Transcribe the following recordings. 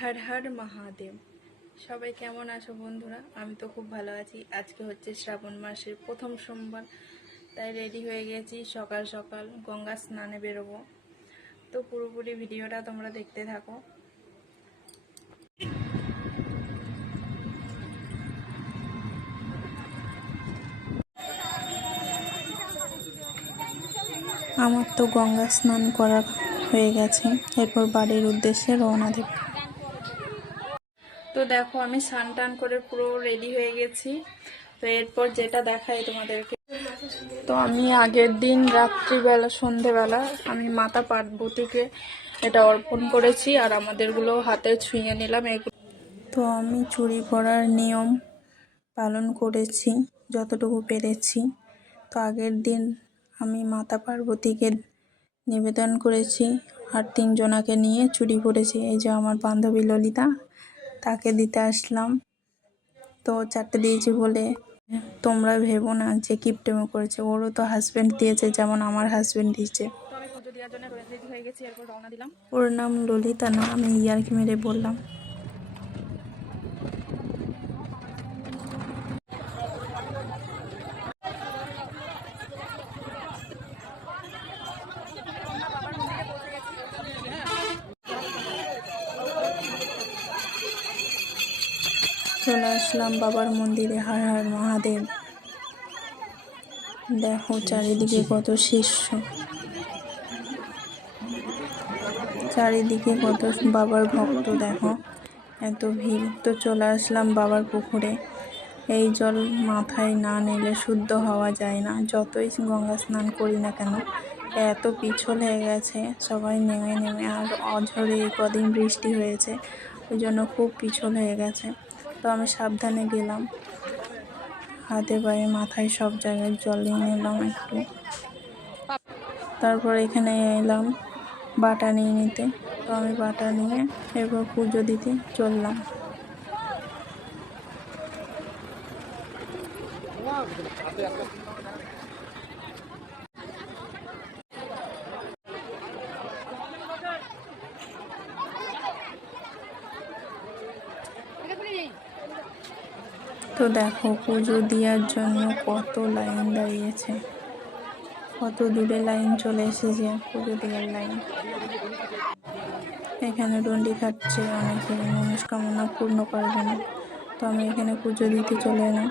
হর হর মহাদেব। সবাই কেমন আছো বন্ধুরা? আমি তো খুব ভালো আছি। আজকে হচ্ছে শ্রাবণ মাসের প্রথম সোমবার, তাই রেডি হয়ে গেছি। সকাল সকাল গঙ্গা স্নানে বেরোবো। তো পুরোপুরি ভিডিওটা তোমরা দেখতে থাকো। আমার তো গঙ্গা স্নান করা হয়ে গেছে, এরপর বাড়ির উদ্দেশ্যে রওনা দেব। তো দেখো, আমি স্নান টান করে পুরো রেডি হয়ে গেছি। তো এরপর যেটা দেখাই তোমাদেরকে, তো আমি আগের দিন রাত্রিবেলা সন্ধেবেলা আমি মাতা পার্বতীকে এটা অর্পণ করেছি, আর আমাদেরগুলো হাতে ছুঁয়ে নিলাম। তো আমি চুড়ি পরার নিয়ম পালন করেছি যতটুকু পেরেছি। তো আগের দিন আমি মাতা পার্বতীকে নিবেদন করেছি, আর তিনজনাকে নিয়ে চুড়ি পরেছি। এই যে আমার বান্ধবী ললিতা, তাকে দিতে আসলাম। তো 4টে দিয়েছি বলে তোমরা ভেবো না যে কিপটেমো করেছে, ওরও তো হাজব্যান্ড দিয়েছে যেমন আমার হাজব্যান্ড দিয়েছে। তো আমি পুজো দেওয়ার জন্য রেডি হয়ে গেছি, এরপর রওনা দিলাম। ওর নাম ললিতা না, আমি ইয়ার্কি মেরে বললাম। চলে আসলাম বাবার মন্দিরে। হর হর মহাদেব। দেখো চারিদিকে কত শিষ্য, চারিদিকে কত বাবার ভক্ত, দেখো এত ভিড়। তো চলে আসলাম বাবার পুকুরে। এই জল মাথায় না নিলে শুদ্ধ হওয়া যায় না, যতই গঙ্গা স্নান করি না কেন। এত পিছল হয়ে গেছে, সবাই নেমে নেমে, আর অঝরে এই কদিন বৃষ্টি হয়েছে, ওই জন্য খুব পিছল হয়ে গেছে। তো আমি সাবধানে গেলাম, হাতে পায়ে মাথায় সব জায়গায় জল নিয়ে নিলাম একটু। তারপর এখানে এলাম বাটা নিয়ে নিতে। তো আমি বাটা নিয়ে এরপর পুজো দিতে চললাম। তো দেখো পুজো দেওয়ার জন্য কত লাইন দাঁড়িয়েছে, কত দূরে লাইন চলে এসেছে পুজো দেওয়ার লাইন। এখানে ডন্ডি খাচ্ছে, অনেকে মনস্কামনা পূর্ণ করবে না। তো আমি এখানে পুজো দিতে চলে এলাম।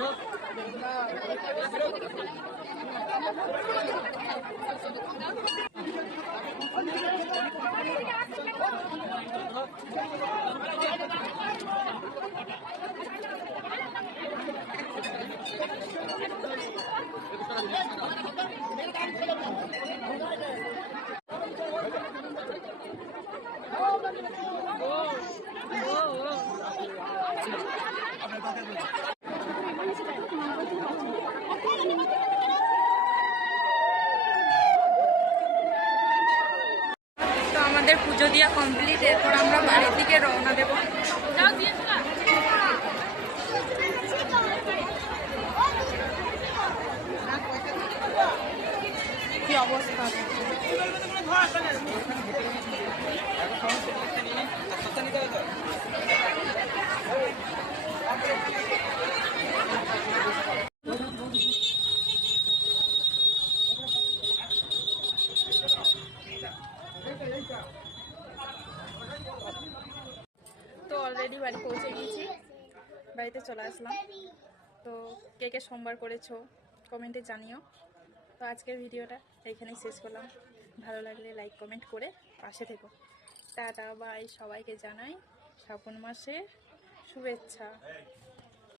তো আমাদের পুজো দেওয়া কমপ্লিট, এরপর আমরা বাড়ির দিকে রওনা দেব। কি অবস্থা! তো অলরেডি বাড়ি পৌঁছে গিয়েছি, বাড়িতে চলে আসলাম। তো কে কে সোমবার করেছো কমেন্টে জানিও। তো আজকের ভিডিওটা এখানেই শেষ করলাম। ভালো লাগলে লাইক কমেন্ট করে পাশে থেকো। টাটা বাই, সবাইকে জানাই শ্রাবণ মাসের শুভেচ্ছা।